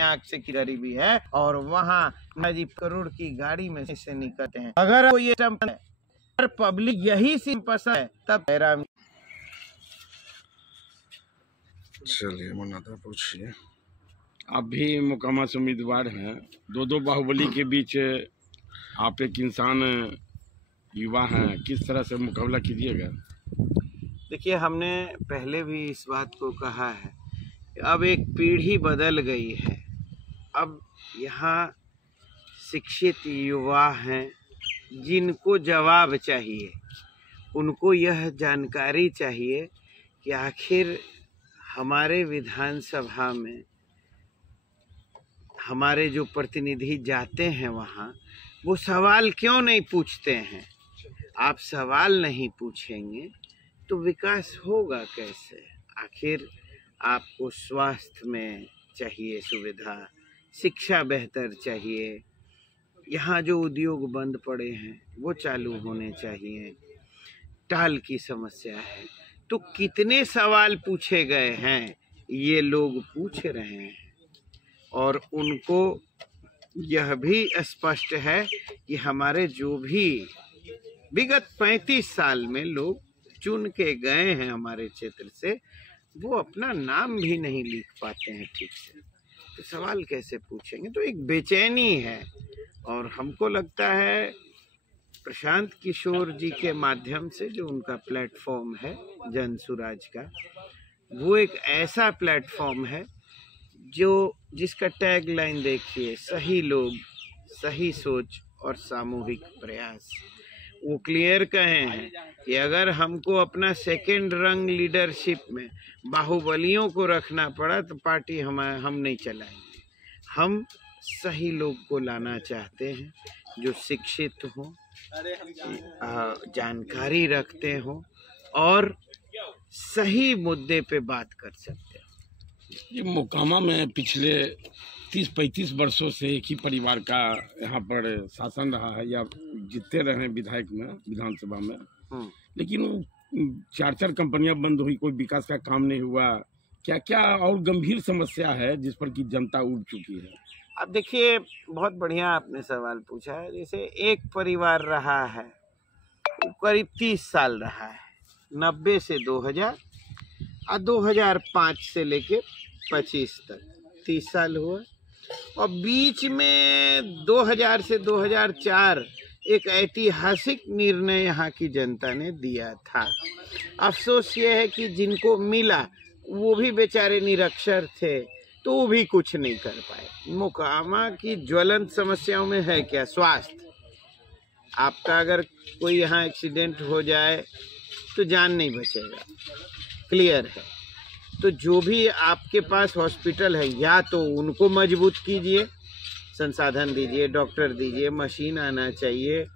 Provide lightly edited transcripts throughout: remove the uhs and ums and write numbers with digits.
आंख से की गरीबी है और वहाँ 20 करोड़ की गाड़ी में से निकलते हैं। अगर वो ये पब्लिक यही सिर्फ पसंद है तब हैरान। चलिए मनाता पूछिए। आप भी मोकामा से उम्मीदवार हैं, दो बाहुबली के बीच आप एक इंसान युवा हैं, किस तरह से मुकाबला कीजिएगा? देखिए, हमने पहले भी इस बात को कहा है, अब एक पीढ़ी बदल गई है। अब यहाँ शिक्षित युवा हैं जिनको जवाब चाहिए, उनको यह जानकारी चाहिए कि आखिर हमारे विधानसभा में हमारे जो प्रतिनिधि जाते हैं वहाँ वो सवाल क्यों नहीं पूछते हैं। आप सवाल नहीं पूछेंगे तो विकास होगा कैसे? आखिर आपको स्वास्थ्य में चाहिए सुविधा, शिक्षा बेहतर चाहिए, यहाँ जो उद्योग बंद पड़े हैं वो चालू होने चाहिए, टाल की समस्या है। तो कितने सवाल पूछे गए हैं ये लोग पूछ रहे हैं और उनको यह भी स्पष्ट है कि हमारे जो भी विगत 35 साल में लोग चुन के गए हैं हमारे क्षेत्र से, वो अपना नाम भी नहीं लिख पाते हैं ठीक से, तो सवाल कैसे पूछेंगे? तो एक बेचैनी है और हमको लगता है प्रशांत किशोर जी के माध्यम से जो उनका प्लेटफॉर्म है जन सुराज का, वो एक ऐसा प्लेटफॉर्म है जो जिसका टैग लाइन देखिए, सही लोग, सही सोच और सामूहिक प्रयास। वो क्लियर कहे हैं कि अगर हमको अपना सेकंड रंग लीडरशिप में बाहुबलियों को रखना पड़ा तो पार्टी हम नहीं चलाएंगे। हम सही लोग को लाना चाहते हैं जो शिक्षित हों, जानकारी रखते हों और सही मुद्दे पे बात कर सकते हैं। ये मोकामा में पिछले 30-35 वर्षों से एक ही परिवार का यहाँ पर शासन रहा है या जीतते रहे विधायक में, विधानसभा में, लेकिन वो 4 कंपनियां बंद हुई, कोई विकास का काम नहीं हुआ। क्या क्या और गंभीर समस्या है जिस पर कि जनता उब चुकी है? अब देखिए, बहुत बढ़िया आपने सवाल पूछा है। जैसे एक परिवार रहा है वो करीब 30 साल रहा है, 90 से 2000 और 2005 से लेके 25 तक 30 साल हुआ। और बीच में 2000 से 2004 एक ऐतिहासिक निर्णय यहाँ की जनता ने दिया था। अफसोस ये है कि जिनको मिला वो भी बेचारे निरक्षर थे, तो वो भी कुछ नहीं कर पाए। मोकामा की ज्वलंत समस्याओं में है क्या? स्वास्थ्य। आपका अगर कोई यहाँ एक्सीडेंट हो जाए तो जान नहीं बचेगा, क्लियर है। तो जो भी आपके पास हॉस्पिटल है या तो उनको मजबूत कीजिए, संसाधन दीजिए, डॉक्टर दीजिए, मशीन आना चाहिए।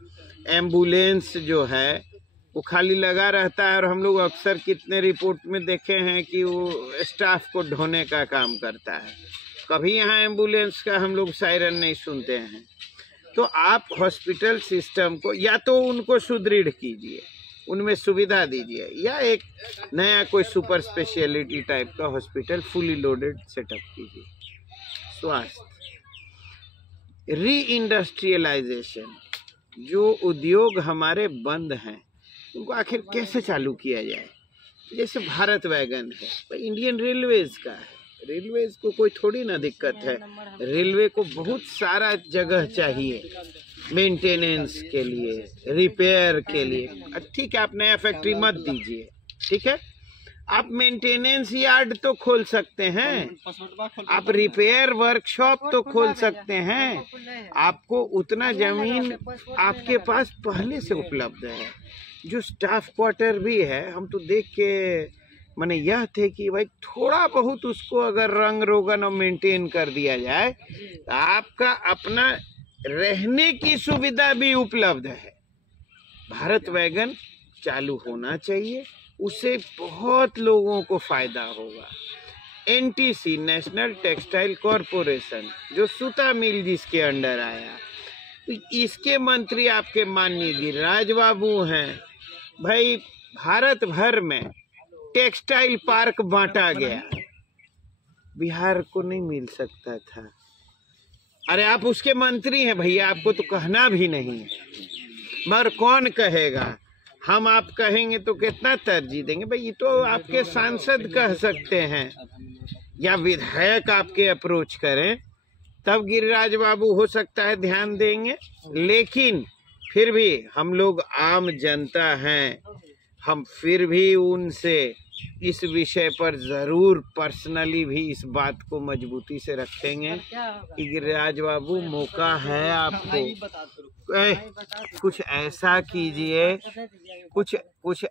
एम्बुलेंस जो है वो खाली लगा रहता है और हम लोग अक्सर कितने रिपोर्ट में देखे हैं कि वो स्टाफ को ढोने का काम करता है। कभी यहाँ एम्बुलेंस का हम लोग सायरन नहीं सुनते हैं। तो आप हॉस्पिटल सिस्टम को या तो उनको सुदृढ़ कीजिए, उनमें सुविधा दीजिए, या एक नया कोई सुपर स्पेशलिटी टाइप का हॉस्पिटल फुली लोडेड सेटअप कीजिए। स्वास्थ्य, री इंडस्ट्रियलाइजेशन, जो उद्योग हमारे बंद हैं उनको आखिर कैसे चालू किया जाए। जैसे भारत वैगन है, तो इंडियन रेलवेज का है, रेलवेज को कोई थोड़ी ना दिक्कत है। रेलवे को बहुत सारा जगह चाहिए मेंटेनेंस के लिए, रिपेयर के लिए। ठीक है, आप नया फैक्ट्री मत दीजिए, ठीक है, आप मेंटेनेंस यार्ड तो खोल सकते हैं, आप रिपेयर वर्कशॉप तो खोल सकते हैं। आपको उतना जमीन आपके पास पहले से उपलब्ध है। जो स्टाफ क्वार्टर भी है, हम तो देख के माने यह थे कि भाई थोड़ा बहुत उसको अगर रंग रोगन और मेंटेन कर दिया जाए तो आपका अपना रहने की सुविधा भी उपलब्ध है। भारत वैगन चालू होना चाहिए, उससे बहुत लोगों को फायदा होगा। एनटीसी, नेशनल टेक्सटाइल कॉरपोरेशन, जो सूता मिल जिसके अंडर आया, तो इसके मंत्री आपके माननीय गिरिराज बाबू हैं। भाई भारत भर में टेक्सटाइल पार्क बांटा गया, बिहार को नहीं मिल सकता था? अरे आप उसके मंत्री हैं भैया, आपको तो कहना भी नहीं है, मगर कौन कहेगा? हम आप कहेंगे तो कितना तरजीह देंगे भाई? ये तो आपके सांसद कह सकते हैं या विधायक आपके अप्रोच करें, तब गिरिराज बाबू हो सकता है ध्यान देंगे। लेकिन फिर भी हम लोग आम जनता हैं, हम फिर भी उनसे इस विषय पर जरूर पर्सनली भी इस बात को मजबूती से रखेंगे कि गिरिराज बाबू मौका है आपको, कुछ ऐसा कीजिए, कुछ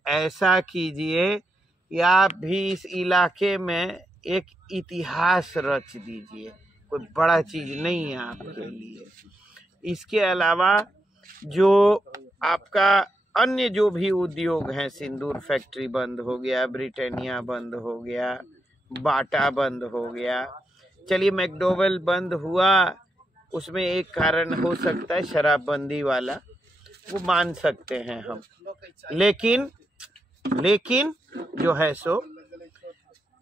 ऐसा कीजिए कि आप भी इस इलाके में एक इतिहास रच दीजिए। कोई बड़ा चीज नहीं है आपके लिए। इसके अलावा जो आपका अन्य जो भी उद्योग हैं, सिंदूर फैक्ट्री बंद हो गया, ब्रिटानिया बंद हो गया, बाटा बंद हो गया, चलिए मैकडोवेल बंद हुआ, उसमें एक कारण हो सकता है शराबबंदी वाला, वो मान सकते हैं हम। लेकिन जो है सो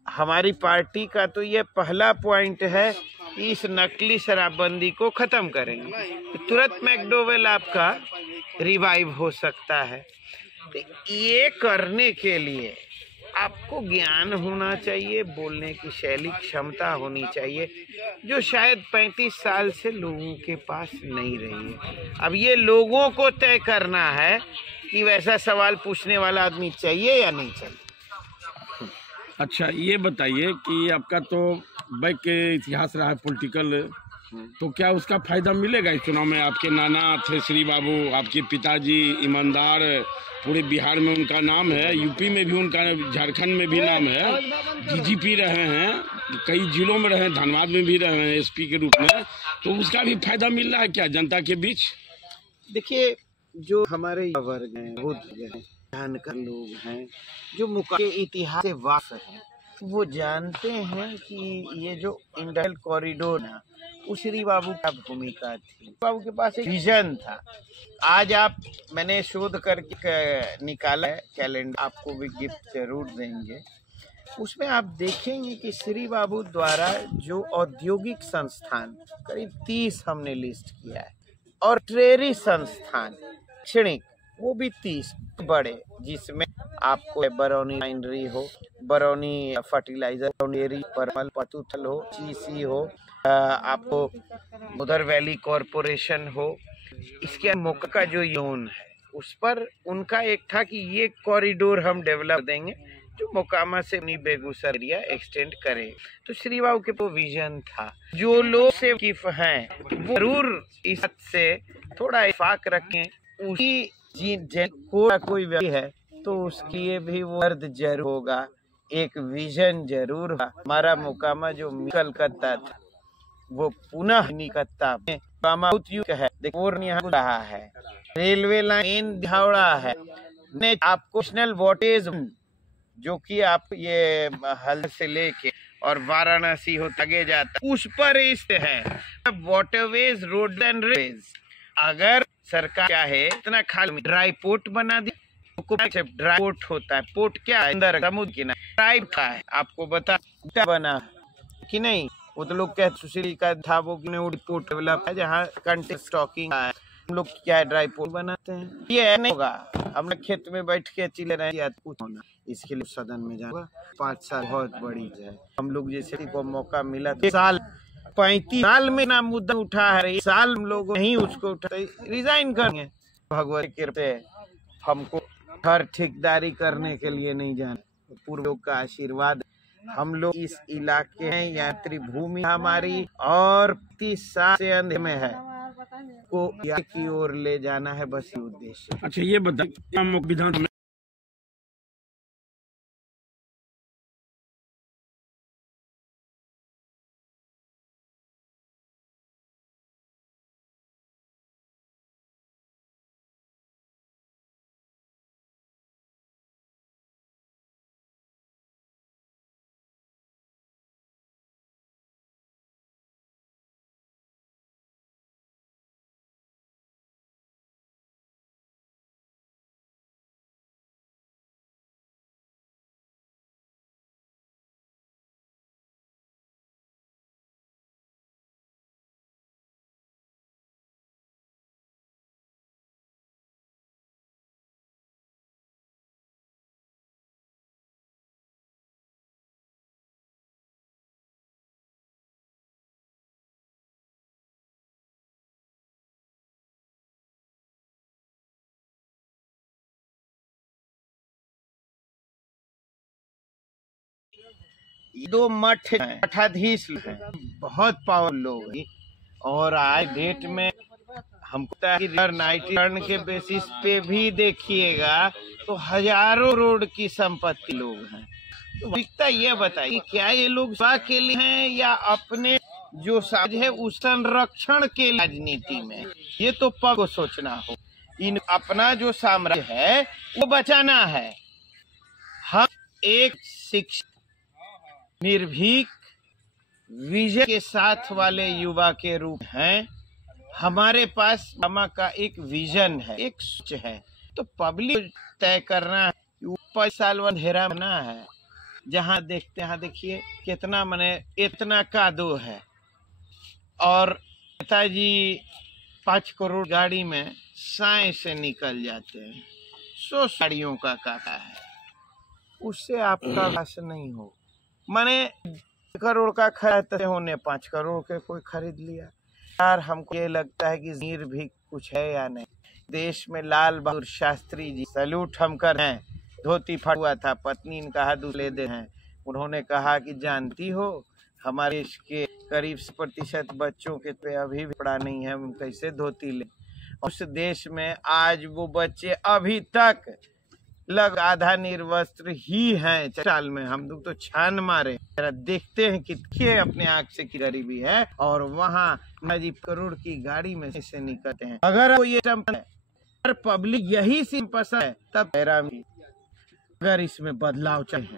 हमारी पार्टी का तो ये पहला पॉइंट है कि इस नकली शराबबंदी को खत्म करेंगे, तो तुरंत मैकडोवेल आपका रिवाइव हो सकता है। तो ये करने के लिए आपको ज्ञान होना चाहिए, बोलने की शैली, क्षमता होनी चाहिए, जो शायद 35 साल से लोगों के पास नहीं रही है। अब ये लोगों को तय करना है कि वैसा सवाल पूछने वाला आदमी चाहिए या नहीं चाहिए। अच्छा, ये बताइए कि आपका तो बैक के इतिहास रहा है पॉलिटिकल, तो क्या उसका फायदा मिलेगा इस चुनाव में? आपके नाना थे श्री बाबू, आपके पिताजी ईमानदार, पूरे बिहार में उनका नाम है, यूपी में भी उनका, झारखंड में भी नाम है, डीजीपी रहे हैं, कई जिलों में रहे हैं, धनबाद में भी रहे हैं एसपी के रूप में, तो उसका भी फायदा मिल रहा है क्या जनता के बीच? देखिए, जो हमारे वर्ग हैं, बुद्ध हैं, जानकार लोग हैं, जो मुकाम के इतिहास से वाकिफ हैं, वो जानते हैं कि ये जो इंडस्ट्रियल कॉरिडोर है, उस श्री बाबू का भूमिका थी। बाबू के पास एक विजन था। आज मैंने शोध करके निकाला है कैलेंडर, आपको भी गिफ्ट जरूर देंगे। उसमें आप देखेंगे कि श्री बाबू द्वारा जो औद्योगिक संस्थान करीब 30 हमने लिस्ट किया है, और ट्रेरी संस्थान शैक्षणिक वो भी 30 बड़े, जिसमें आपको बरौनी रिफाइनरी हो, बरौनी फर्टिलाइजर, डेयरी, परमल पतुथल हो, चीसी हो, आपको उधर वैली कॉरपोरेशन हो। इसके मौका का जो योन है उस पर उनका एक था कि ये कॉरिडोर हम डेवलप देंगे जो मोकामा से बेगूसराय एरिया एक्सटेंड करे। तो श्री बाबू के वो विजन था। जो लोग से वाकिफ हैं वो जरूर इस बात से थोड़ा इत्तेफाक रखें। उसी कोई व्यक्ति है तो उसकी ये भी वर्द जरूर होगा, एक विजन जरूर होगा। हमारा मोकामा जो कलकत्ता था वो पुनः निकत्ता है, देखो रहा है, रेलवे लाइन धावड़ा है, आपको नेशनल वॉटेज जो कि आप ये हल से लेके और वाराणसी हो आगे जाता उस पर इस है वाटरवेज, रोड एंड रेलवेज। अगर सरकार चाहे इतना खाली ड्राई पोर्ट बना दी, ड्राई पोर्ट होता है, पोर्ट क्या है, अंदर समुद्र किनारे ड्राई था है, आपको बता बना कि नहीं। वो तो लोग कहते सुशील का था वो पोर्ट डेवलप है जहाँ कंटेनर स्टॉकिंग है, हम लोग क्या है ड्राई पोर्ट बनाते हैं। ये नहीं होगा, हम लोग खेत में बैठ के चिल्ले रहे कुछ होना। इसके लिए सदन में जाऊंगा, 5 साल बहुत बड़ी है। हम लोग जैसे को मौका मिला साल 35 साल में ना मुद्दा उठा है, इस साल हम लोग नहीं उसको उठा, रिजाइन करेंगे। भगवान की कृपा से हमको हर ठेकेदारी करने के लिए नहीं जाना, पूर्वों का आशीर्वाद। हम लोग इस इलाके हैं, यात्री भूमि हमारी, और 30 साल से अंधे में है को की ओर ले जाना है, बस ये उद्देश्य। अच्छा, ये बताइए विधान दो मठ हैं, मठाधीश हैं, बहुत पावर लोग हैं। और आज डेट में हमको 90 के बेसिस पे भी देखिएगा तो हजारों करोड़ की संपत्ति लोग हैं। तो दिखता ये बताइए क्या ये लोग सेवा के लिए हैं या अपने जो साज है उस संरक्षण के राजनीति में? ये तो पग को सोचना हो। इन अपना जो साम्राज्य है वो बचाना है। हम एक शिक्षित निर्भीक विजय के साथ वाले युवा के रूप हैं। हमारे पास मामा का एक विजन है, एक सोच है। तो पब्लिक तय करना है कि 5 साल अंधेरा बना है। जहाँ देखते हैं देखिए कितना मने इतना कादो है। और पिताजी 5 करोड़ गाड़ी में साए से निकल जाते हैं। 100 साड़ियों का काका है, उससे आपका वास नहीं हो। माने करोड़ का खरीदते होने 5 करोड़ के कोई खरीद लिया। यार हमको ये लगता है कि ज़मीर भी कुछ है या नहीं। देश में लाल बहादुर शास्त्री जी सैल्यूट हम कर रहे हैं। धोती फटा था, पत्नी ने कहा दूध ले दे हैं। उन्होंने कहा कि जानती हो हमारे देश के करीब 1% बच्चों के पे अभी भी पड़ा नहीं है, हम कैसे धोती ले। उस देश में आज वो बच्चे अभी तक लग आधा निर्वस्त्र ही हैं। चाल में हम लोग तो छान मारे, जरा देखते हैं कि अपने आंख से की गरीबी है। और वहाँ 90 करोड़ की गाड़ी में से निकलते हैं। अगर वो ये है पब्लिक यही सिम पसंद है तब अगर इसमें बदलाव चाहिए।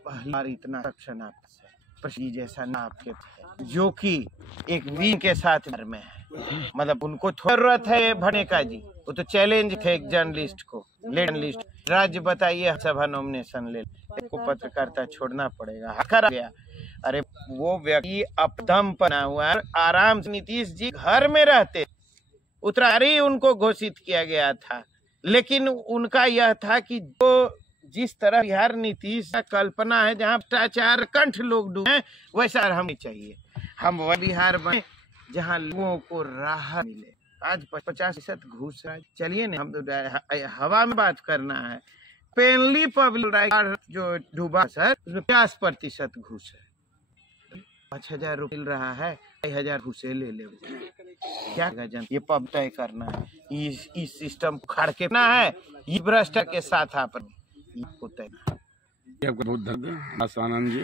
पहली बार इतना रक्षण आपसे जैसा ना आपके जो कि एक वीर के साथ घर में है। मतलब उनको जरूरत है भरने का जी। वो तो चैलेंज थे एक जर्नलिस्ट को, जर्नलिस्ट राज्य बताइए सभा नॉमिनेशन ले, को पत्रकारिता छोड़ना पड़ेगा। कर गया। अरे वो व्यक्ति अपदम बना हुआ आराम से नीतीश जी घर में रहते, उत्तराधिकारी उनको घोषित किया गया था। लेकिन उनका यह था कि जो जिस तरह बिहार नीतीश का कल्पना है जहाँ भ्रष्टाचार कंठ लोग डूबे वैसा हमें चाहिए। हम वह बिहार बने जहाँ लोगों को राहत मिले। आज 50% घूस है। चलिए ना हम तो हवा में बात करना है। पेनली पब्लिक जो डूबा सर उसमें 50% घूस है। 5,000 रुपये मिल रहा है, 2,000 घूसे ले ले। क्या जन ये पब तय करना है। इस सिस्टम को खड़ के ना है ये भ्रष्टाचार के साथ आप बहुत धन्यवाद आनंद जी।